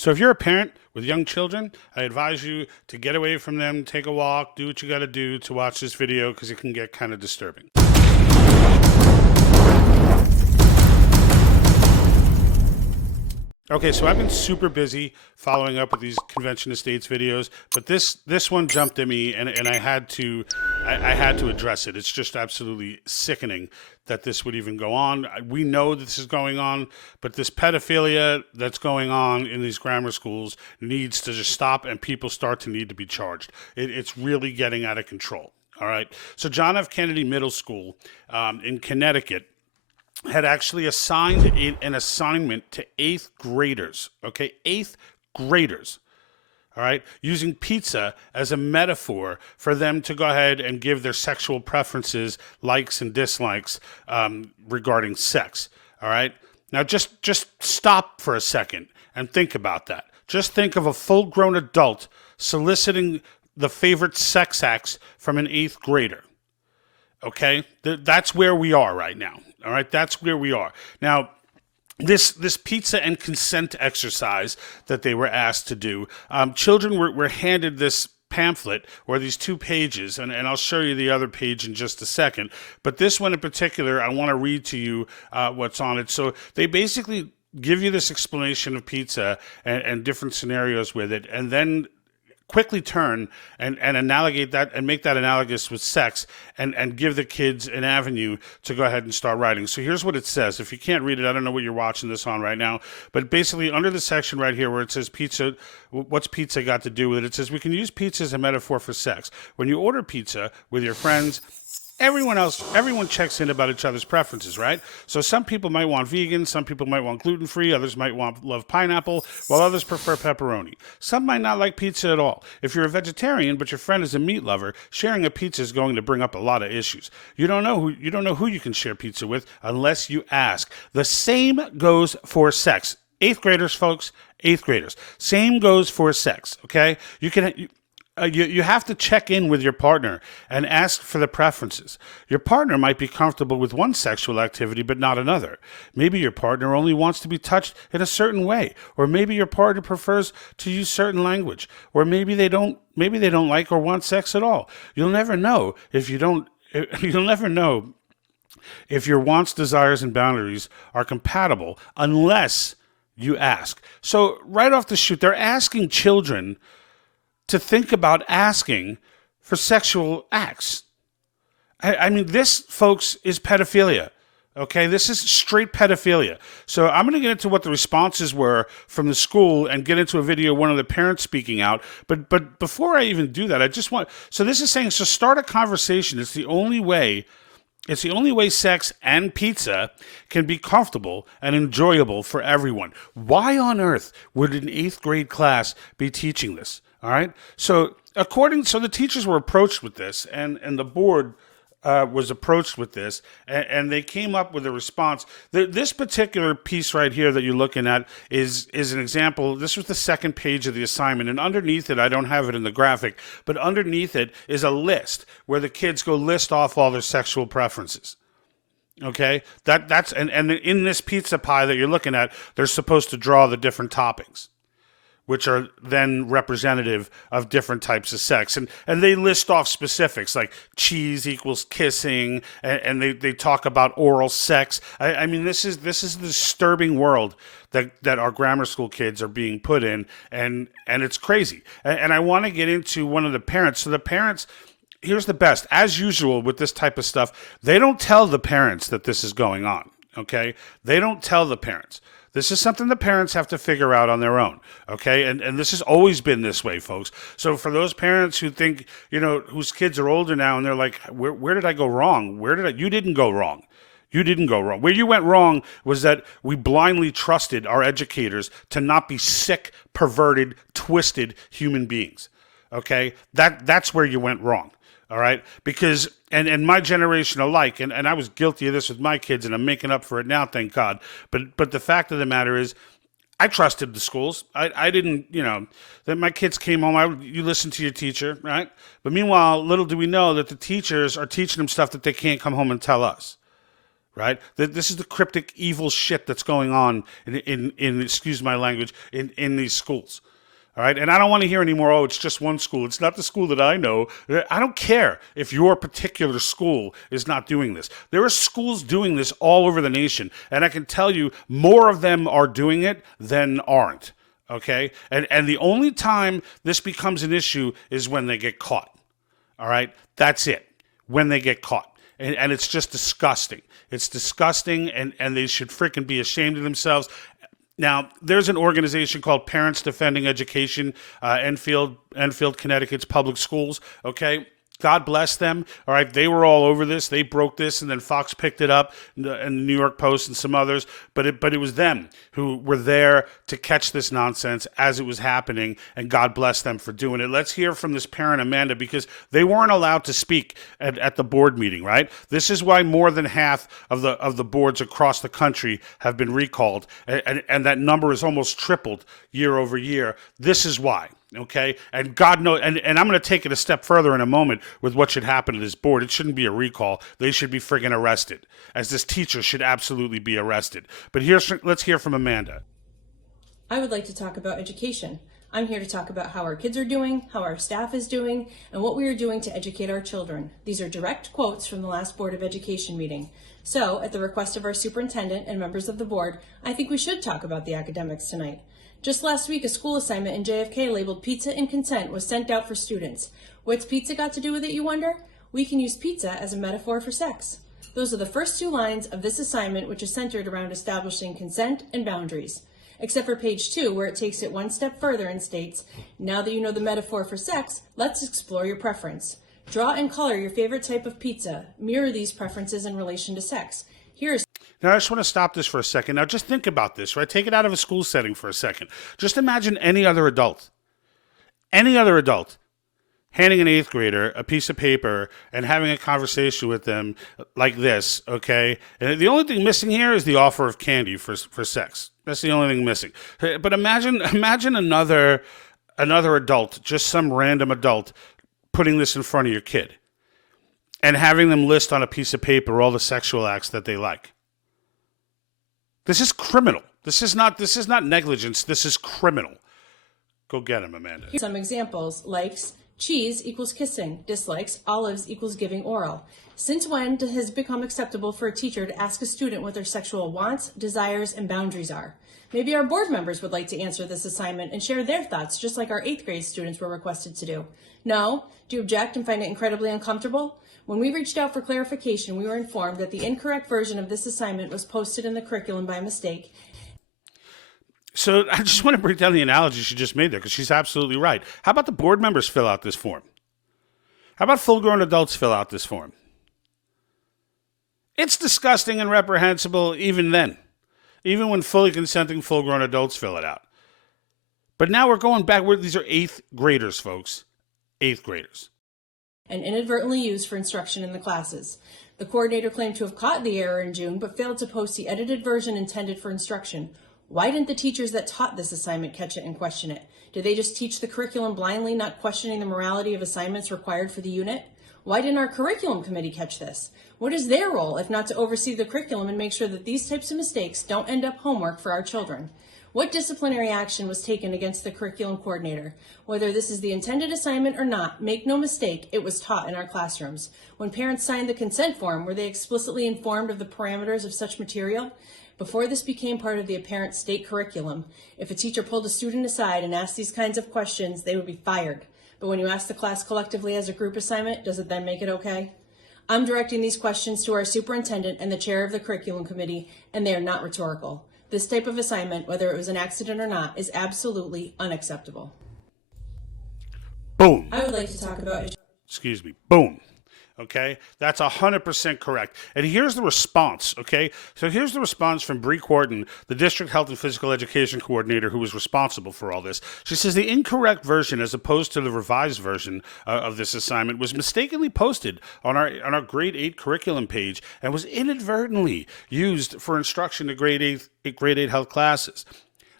So if you're a parent with young children, I advise you to get away from them, take a walk, do what you got to do to watch this video because it can get kind of disturbing. Okay, so I've been super busy following up with these Convention of States videos, but this one jumped at me, and I had to address it. It's just absolutely sickening that this would even go on. We know that this is going on, but this pedophilia that's going on in these grammar schools needs to just stop, and people start to need to be charged. It's really getting out of control. All right, so John F. Kennedy Middle School in Connecticut had actually assigned an assignment to 8th graders, okay? 8th graders, all right? Using pizza as a metaphor for them to go ahead and give their sexual preferences, likes and dislikes regarding sex, all right? Now, just stop for a second and think about that. Just think of a full-grown adult soliciting the favorite sex acts from an 8th grader, okay? That's where we are right now. All right, that's where we are. Now, this pizza and consent exercise that they were asked to do, children were handed this pamphlet or these 2 pages, and I'll show you the other page in just a second. But this one in particular, I want to read to you what's on it. So they basically give you this explanation of pizza and different scenarios with it, and then quickly turn and analogate that and make that analogous with sex and give the kids an avenue to go ahead and start writing. So here's what it says. If you can't read it, I don't know what you're watching this on right now, but basically under the section right here where it says pizza, what's pizza got to do with it? It says we can use pizza as a metaphor for sex. When you order pizza with your friends, everyone checks in about each other's preferences, right? So some people might want vegan, some people might want gluten-free, others might love pineapple, while others prefer pepperoni. Some might not like pizza at all. If you're a vegetarian but your friend is a meat lover, sharing a pizza is going to bring up a lot of issues. You don't know who you can share pizza with unless you ask. The same goes for sex. 8th graders, folks, 8th graders. Same goes for sex, okay? You have to check in with your partner and ask for the preferences. Your partner might be comfortable with one sexual activity but not another. Maybe your partner only wants to be touched in a certain way, or maybe your partner prefers to use certain language, or maybe they don't like or want sex at all. You'll never know if your wants, desires, and boundaries are compatible unless you ask. So right off the shoot, they're asking children to think about asking for sexual acts. I mean, this, folks, is pedophilia. Okay, this is straight pedophilia. So I'm going to get into what the responses were from the school and get into a video of one of the parents speaking out. But before I even do that, so this is saying, so start a conversation. It's the only way sex and pizza can be comfortable and enjoyable for everyone. Why on earth would an 8th grade class be teaching this? All right. So the teachers were approached with this, and the board was approached with this, and they came up with a response. This particular piece right here that you're looking at is an example. This was the 2nd page of the assignment, and underneath it, I don't have it in the graphic, but underneath it is a list where the kids go list off all their sexual preferences. Okay, that's and in this pizza pie that you're looking at, they're supposed to draw the different toppings, which are then representative of different types of sex. And they list off specifics like cheese equals kissing, and they talk about oral sex. I mean, this is the disturbing world that our grammar school kids are being put in, and it's crazy. And I want to get into one of the parents. So the parents, here's the best. As usual with this type of stuff, they don't tell the parents that this is going on, okay? They don't tell the parents. This is something the parents have to figure out on their own, okay? And this has always been this way, folks. So for those parents who think, whose kids are older now and they're like, where did I go wrong? You didn't go wrong. You didn't go wrong. Where you went wrong was that we blindly trusted our educators to not be sick, perverted, twisted human beings, okay? That's where you went wrong. All right, because and my generation alike, and I was guilty of this with my kids, and I'm making up for it now, thank God. But the fact of the matter is, I trusted the schools. I didn't, that my kids came home. You listen to your teacher, right? But meanwhile, little do we know that the teachers are teaching them stuff that they can't come home and tell us, right? This is the cryptic evil shit that's going on in excuse my language, in these schools. All right. And I don't want to hear anymore, oh, it's just one school. It's not the school that I know. I don't care if your particular school is not doing this. There are schools doing this all over the nation. And I can tell you more of them are doing it than aren't. Okay. And the only time this becomes an issue is when they get caught. All right. That's it. When they get caught. And it's just disgusting. It's disgusting. And they should freaking be ashamed of themselves. Now, there's an organization called Parents Defending Education, Enfield, Connecticut's public schools, okay? God bless them, all right? They were all over this. They broke this, and then Fox picked it up, and the New York Post and some others. But it was them who were there to catch this nonsense as it was happening, and God bless them for doing it. Let's hear from this parent, Amanda, because they weren't allowed to speak at the board meeting, right? This is why more than half of the boards across the country have been recalled, and that number is almost tripled year over year. This is why. Okay, and God knows, and I'm going to take it a step further in a moment with what should happen to this board. It shouldn't be a recall. They should be friggin' arrested, as this teacher should absolutely be arrested. But let's hear from Amanda. I would like to talk about education. I'm here to talk about how our kids are doing, how our staff is doing, and what we are doing to educate our children. These are direct quotes from the last Board of Education meeting. So, at the request of our superintendent and members of the board, I think we should talk about the academics tonight. Just last week, a school assignment in JFK labeled Pizza and Consent was sent out for students. What's pizza got to do with it, you wonder? We can use pizza as a metaphor for sex. Those are the first two lines of this assignment, which is centered around establishing consent and boundaries. Except for page 2, where it takes it one step further and states, now that you know the metaphor for sex, let's explore your preference. Draw and color your favorite type of pizza. Mirror these preferences in relation to sex. Here's Now, I just want to stop this for a second. Now, just think about this, right? Take it out of a school setting for a second. Just imagine any other adult handing an 8th grader a piece of paper and having a conversation with them like this, okay? And the only thing missing here is the offer of candy for sex. That's the only thing missing. But imagine another adult, just some random adult, putting this in front of your kid and having them list on a piece of paper all the sexual acts that they like. This is criminal. This is not negligence. This is criminal. Go get him, Amanda. Here's some examples. Likes, cheese equals kissing. Dislikes, olives equals giving oral. Since when has it become acceptable for a teacher to ask a student what their sexual wants, desires, and boundaries are? Maybe our board members would like to answer this assignment and share their thoughts, just like our 8th grade students were requested to do. No? Do you object and find it incredibly uncomfortable? When we reached out for clarification, we were informed that the incorrect version of this assignment was posted in the curriculum by mistake. So I just want to break down the analogy she just made there, because she's absolutely right. How about the board members fill out this form? How about full-grown adults fill out this form? It's disgusting and reprehensible even then, even when fully consenting full-grown adults fill it out. But now we're going back. These are 8th graders, folks. 8th graders. And inadvertently used for instruction in the classes. The coordinator claimed to have caught the error in June, but failed to post the edited version intended for instruction. Why didn't the teachers that taught this assignment catch it and question it? Did they just teach the curriculum blindly, not questioning the morality of assignments required for the unit? Why didn't our curriculum committee catch this? What is their role, if not to oversee the curriculum and make sure that these types of mistakes don't end up homework for our children? What disciplinary action was taken against the curriculum coordinator? Whether this is the intended assignment or not, make no mistake, it was taught in our classrooms. When parents signed the consent form, were they explicitly informed of the parameters of such material? Before this became part of the apparent state curriculum, if a teacher pulled a student aside and asked these kinds of questions, they would be fired. But when you ask the class collectively as a group assignment, does it then make it okay? I'm directing these questions to our superintendent and the chair of the curriculum committee, and they are not rhetorical. This type of assignment, whether it was an accident or not, is absolutely unacceptable. Boom. I would like to talk about... Excuse me. Boom. Okay? That's 100% correct. And here's the response, okay? So here's the response from Bree Quarton, the District Health and Physical Education Coordinator who was responsible for all this. She says the incorrect version, as opposed to the revised version of this assignment, was mistakenly posted on our grade 8 curriculum page and was inadvertently used for instruction to grade 8 health classes.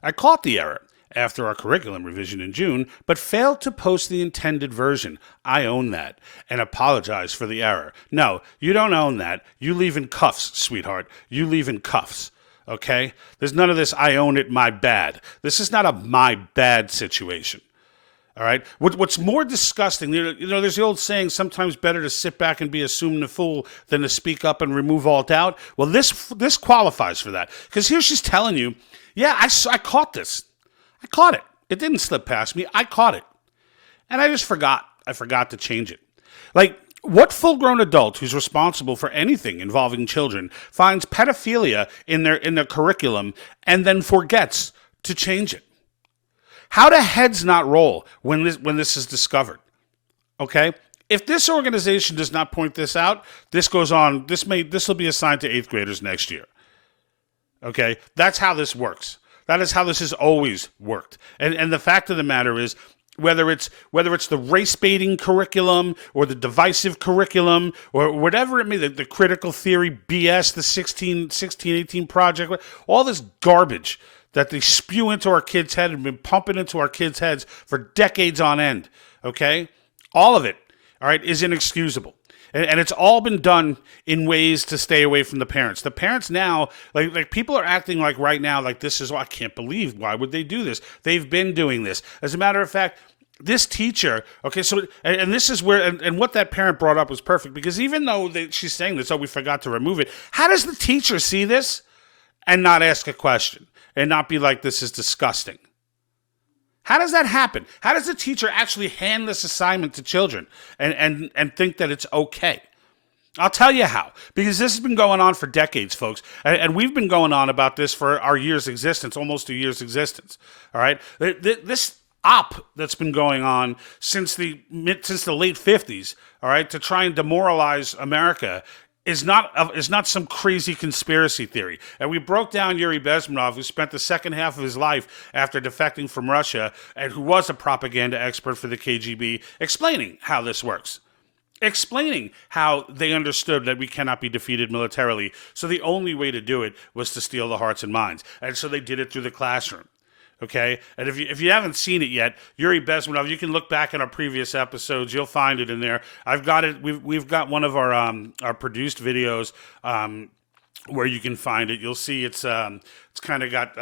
I caught the error after our curriculum revision in June, but failed to post the intended version. I own that and apologize for the error. No, you don't own that. You leave in cuffs, sweetheart. You leave in cuffs. Okay? There's none of this, I own it, my bad. This is not a my bad situation. All right? What's more disgusting, there's the old saying, sometimes better to sit back and be assumed a fool than to speak up and remove all doubt. Well, this qualifies for that. Because here she's telling you, yeah, I caught this. I caught it. It didn't slip past me. I caught it. And I just forgot. I forgot to change it. Like, what full-grown adult who's responsible for anything involving children finds pedophilia in their curriculum and then forgets to change it? How do heads not roll when this is discovered? Okay? If this organization does not point this out, this goes on. This will be assigned to 8th graders next year. Okay? That's how this works. That is how this has always worked. And the fact of the matter is, whether it's the race baiting curriculum or the divisive curriculum or whatever it may be, the critical theory BS, the 1618 project, all this garbage that they spew into our kids' head and been pumping into our kids' heads for decades on end, okay? All of it, all right, is inexcusable. And it's all been done in ways to stay away from the parents. The parents now, like people are acting like right now, like this is, I can't believe, why would they do this? They've been doing this. As a matter of fact, this teacher, okay, so, and this is where, and what that parent brought up was perfect, because even though she's saying this, oh, we forgot to remove it, how does the teacher see this and not ask a question and not be like, this is disgusting? How does that happen? How does the teacher actually hand this assignment to children and think that it's okay? I'll tell you how. Because this has been going on for decades, folks. And we've been going on about this for our year's existence, almost a year's existence. All right? This op that's been going on since the late 50s, all right, to try and demoralize America is not some crazy conspiracy theory. And we broke down Yuri Bezmenov, who spent the second half of his life after defecting from Russia and who was a propaganda expert for the KGB, explaining how this works. Explaining how they understood that we cannot be defeated militarily. So the only way to do it was to steal the hearts and minds. And so they did it through the classroom. Okay, and if you haven't seen it yet, Yuri Bezmenov, you can look back in our previous episodes. You'll find it in there. I've got it. We've got one of our produced videos where you can find it. You'll see it's kind of got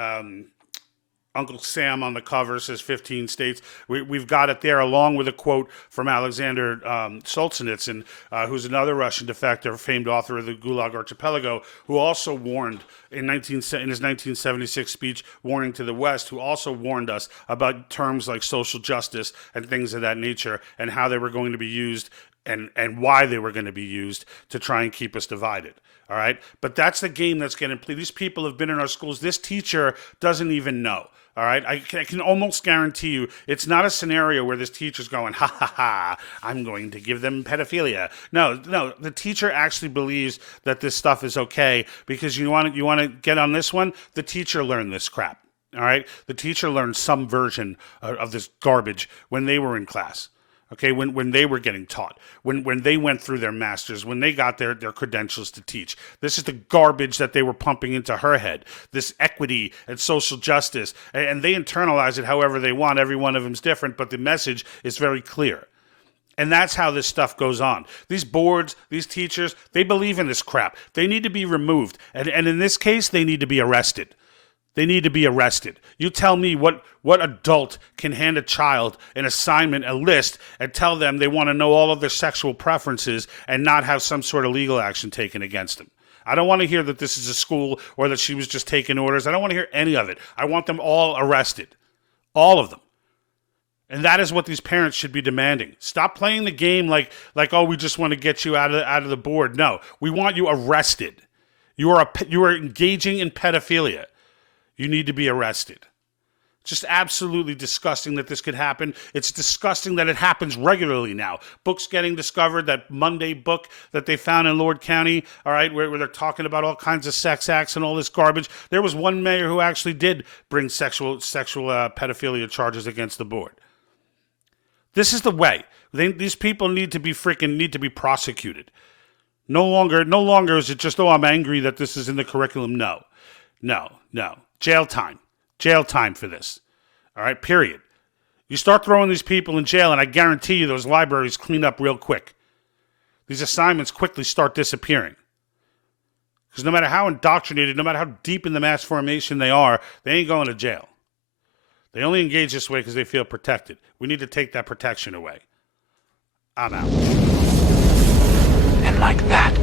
Uncle Sam on the cover, says 15 states. We've got it there along with a quote from Alexander Solzhenitsyn, who's another Russian defector, famed author of the Gulag Archipelago, who also warned in his 1976 speech, warning to the West, who also warned us about terms like social justice and things of that nature and how they were going to be used and why they were going to be used to try and keep us divided. All right? But that's the game that's getting played. These people have been in our schools. This teacher doesn't even know. All right, I can almost guarantee you it's not a scenario where this teacher's going, ha ha ha, I'm going to give them pedophilia. No, the teacher actually believes that this stuff is okay because you want to get on this one. The teacher learned this crap. All right, the teacher learned some version of this garbage when they were in class. Okay, when they were getting taught, when they went through their masters, when they got their credentials to teach. This is the garbage that they were pumping into her head, this equity and social justice, and they internalize it however they want. Every one of them is different, but the message is very clear. And that's how this stuff goes on. These boards, these teachers, they believe in this crap. They need to be removed, and in this case, they need to be arrested. They need to be arrested. You tell me what adult can hand a child an assignment, a list, and tell them they want to know all of their sexual preferences and not have some sort of legal action taken against them. I don't want to hear that this is a school or that she was just taking orders. I don't want to hear any of it. I want them all arrested. All of them. And that is what these parents should be demanding. Stop playing the game like oh, we just want to get you out of the board. No, we want you arrested. You are engaging in pedophilia. You need to be arrested. Just absolutely disgusting that this could happen. It's disgusting that it happens regularly now. Books getting discovered, that Monday book that they found in Lord County, all right, where they're talking about all kinds of sex acts and all this garbage. There was one mayor who actually did bring sexual pedophilia charges against the board. This is the way. These people need to be prosecuted. No longer is it just, oh, I'm angry that this is in the curriculum. No. Jail time for this. All right, period. You start throwing these people in jail, and I guarantee you those libraries clean up real quick. These assignments quickly start disappearing. Because no matter how indoctrinated, no matter how deep in the mass formation they are, they ain't going to jail. They only engage this way because they feel protected. We need to take that protection away. I'm out. And like that,